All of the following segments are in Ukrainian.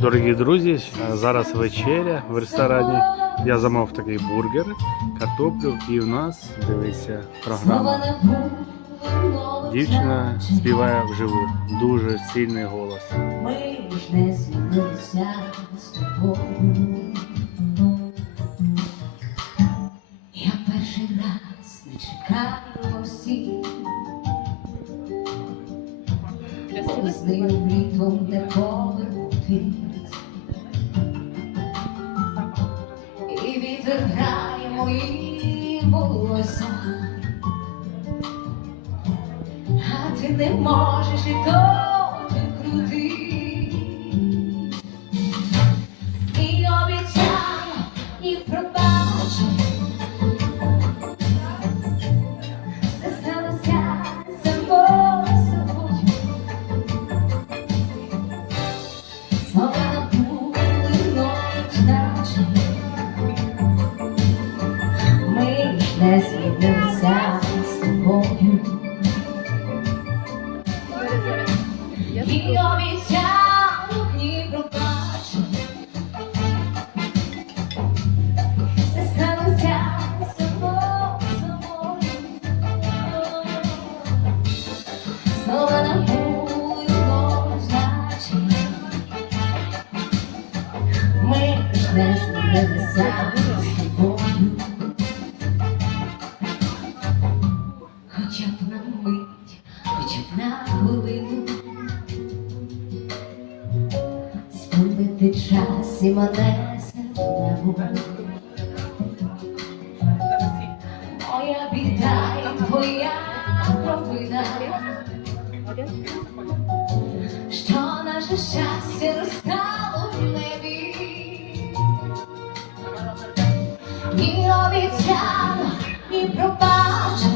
Дорогі друзі, зараз вечеря в ресторані. Я замов такий бургер, картоплю, і в нас дивися програма. Дівчина співає вживу. Дуже сильний голос. Ми ж не змінилися з тобою. Я перший раз не чекаю всіх. З ним літом не повернутись. І вітер грає мої волосся. А ти не можеш і то І обіцяю, ні собою. Слова набуло значення. Ми ж не Спинити час і мене знову. Моя біда і твоя провина. Що наше щастя розстало в небі. Ні обіцяно, ні пробачу.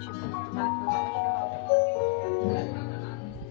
去。